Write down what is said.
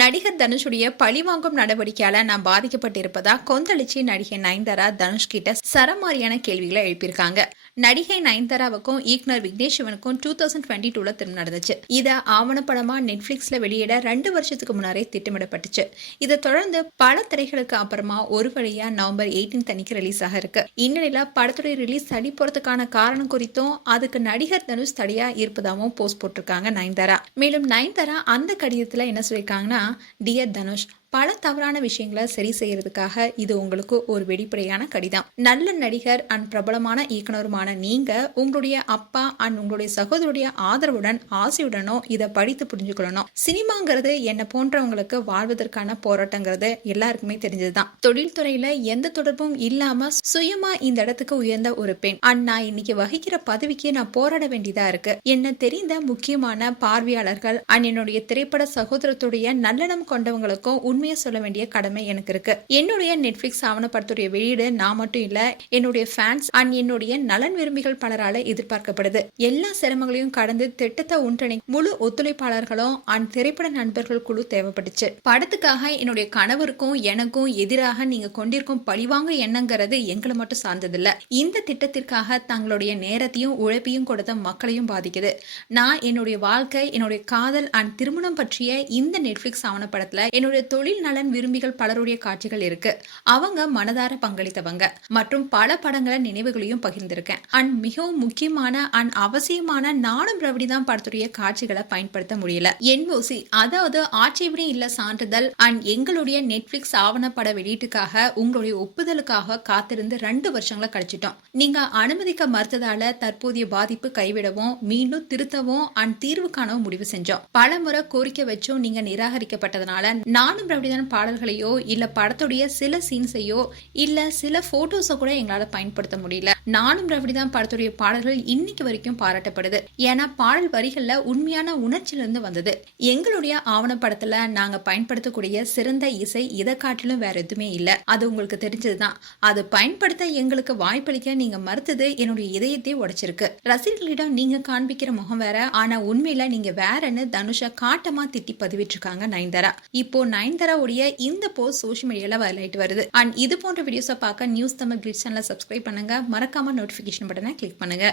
நடிகர் தனுஷுடைய பழிவாங்கும் நடவடிக்கையால நான் பாதிக்கப்பட்டிருப்பதா கொந்தளிச்சு நடிகை நயன்தாரா தனுஷ் கிட்ட சரமாரியான கேள்விகளை எழுப்பியிருக்காங்க. நடிகை நயன்தாராவுக்கும் இயக்குனர் விக்னேஷ் சிவனுக்கும் 2022 திருமணம் நடந்துச்சு. இத ஆவணப்படமா நெட்ஃபிளிக்ஸ்ல வெளியிட 2 வருஷத்துக்கு முன்னாரே திட்டமிடப்பட்டுச்சு. இதை தொடர்ந்து பல திரைகளுக்கு அப்புறமா ஒரு வழியா நவம்பர் 18 அன்னைக்கு ரிலீஸ் ஆக இருக்கு. இந்நிலையில படத்துடைய ரிலீஸ் தள்ளி போறதுக்கான காரணம் குறித்தும் அதுக்கு நடிகர் தனுஷ் தடையா இருப்பதாகவும் போஸ்ட் போட்டிருக்காங்க நயன்தாரா. மேலும் நயன்தாரா அந்த கடிதத்துல என்ன சொல்லியிருக்காங்கன்னா, டியர் தனுஷ், பல தவறான விஷயங்களை சரி செய்யறதுக்காக இது உங்களுக்கு ஒரு வெளிப்படையான கடிதம். நல்ல நடிகர் அண்ட் பிரபலமான இயக்குனருமான நீங்க உங்களுடைய அப்பா அண்ட் உங்களுடைய சகோதரருடைய ஆதரவுடன் ஆசையுடனோ இதை படித்து புரிஞ்சுக்கணும். சினிமாங்கிறது என்ன போன்றவங்களுக்கு வாழ்வதற்கான போராட்டங்கிறது எல்லாருக்குமே தெரிஞ்சதுதான். தொழில்துறையில எந்த தொடர்பும் இல்லாம சுயமா இந்த இடத்துக்கு உயர்ந்த ஒரு பெண் அண்ட் நான் இன்னைக்கு வகிக்கிற பதவிக்கு நான் போராட வேண்டியதா இருக்கு. என்ன தெரிந்த முக்கியமான பார்வையாளர்கள் அண்ட் என்னுடைய திரைப்பட சகோதரத்துடைய நல்லெண்ணம் கொண்டவங்களுக்கும் உண்மையை சொல்ல வேண்டிய கடமை எனக்கு இருக்கு. என்னுடைய நெட்ஃபிளிக்ஸ் ஆவணப்படத்துடைய வெளியீடு நான் மட்டும் இல்ல, என்னுடைய ஃபேன்ஸ் அண்ட் என்னுடைய நலன் விரும்பிகள் பலரால எதிர்பார்க்கப்படுது. எல்லா சிரமங்களையும் கடந்து திட்டத்தை ஒன்றிணை முழு ஒத்துழைப்பாளர்களும் அண்ட் திரைப்பட நண்பர்கள் குழு தேவைப்பட்டுச்சு. படத்துக்காக என்னுடைய கணவருக்கும் எனக்கும் எதிராக நீங்க கொண்டிருக்கும் பழிவாங்க எண்ணங்கிறது எங்களை மட்டும் சார்ந்ததில்ல. இந்த திட்டத்திற்காக தங்களுடைய நேரத்தையும் உழைப்பையும் கொடுத்த மக்களையும் பாதிக்குது. நான் என்னுடைய வாழ்க்கை, என்னுடைய காதல் அண்ட் திருமணம் பற்றிய இந்த நெட்ஃபிளிக்ஸ் ஆவணப்படத்துல என்னுடைய தொழில் நலன் விரும்பிகள் பலருடைய காட்சிகள் இருக்கு. அவங்க மனதார பங்களித்தவங்க மற்றும் பல படங்களை நினைவுகளையும் பகிர்ந்திருக்கேன். அண்ட் மிகவும் முக்கியமான அண்ட் அவசியமான நானும் ரவுடி தான் படத்துடைய காட்சிகளை பயன்படுத்த முடியல. NOC, அதாவது ஆட்சேபனை இல்ல சான்றிதழ் அண்ட் எங்களுடைய நெட்ஃபிளிக்ஸ் ஆவணப்பட வெளியீட்டுக்காக உங்களுடைய ஒப்புதலுக்காக காத்திருந்து 2 வருஷங்களை கழிச்சிட்டோம். நீங்க அனுமதிக்க மறுத்ததால தற்போதைய பாதிப்பு கைவிடவும் மீண்டும் திருத்தவும் அண்ட் தீர்வு காணவும் முடிவு செஞ்சோம். பல முறை கோரிக்கை வச்சும் நீங்க நிராகரிக்கப்பட்டதனால நானும் ரவுடிதான் பாடல்களையோ இல்ல படத்துடைய சில சீன்ஸையோ இல்ல சில போட்டோஸோ கூட எங்களால பயன்படுத்த முடியல. நானும் ரவுடிதான் படத்துடைய பாடல்கள் இன்னைக்கு வரைக்கும் பாராட்டப்படுது. ஏன்னா பாடல் வரிகள்ல உண்மையான உணர்ச்சியிலிருந்து வந்தது. எங்களுடைய ஆவணப்படத்துல நாங்க பயன்படுத்தக்கூடிய சிறந்த இசை இதை காட்டிலும் வேற எதுவுமே இல்ல. அது உங்களுக்கு தெரிஞ்சதுதான். அது பயன்படுத்த எங்களுக்கு வாய்ப்பளிக்க நீங்க மறுத்தது என்னுடைய இதயத்தை உடைச்சிருக்கு. ரசிகர்களிடம் நீங்க காண்பிக்கிற முகம் வேற, ஆனா உண்மையில நீங்க வேறன்னு தனுஷா காட்டமா திட்டி பதிவிட்டிருக்காங்க நயன்தாரா. இப்போ நயன்தாராவுடைய இந்த போஸ்ட் சோஷியல் மீடியால வைரல் ஆயிட்டு வருது. அண்ட் இது போன்ற வீடியோஸை பார்க்க நியூஸ் தமிழ் கிளிட்ஸ் சேனலை சப்ஸ்கிரைப் பண்ணுங்க. மறக்காம நோட்டிபிகேஷன் பட்டனை கிளிக் பண்ணுங்க.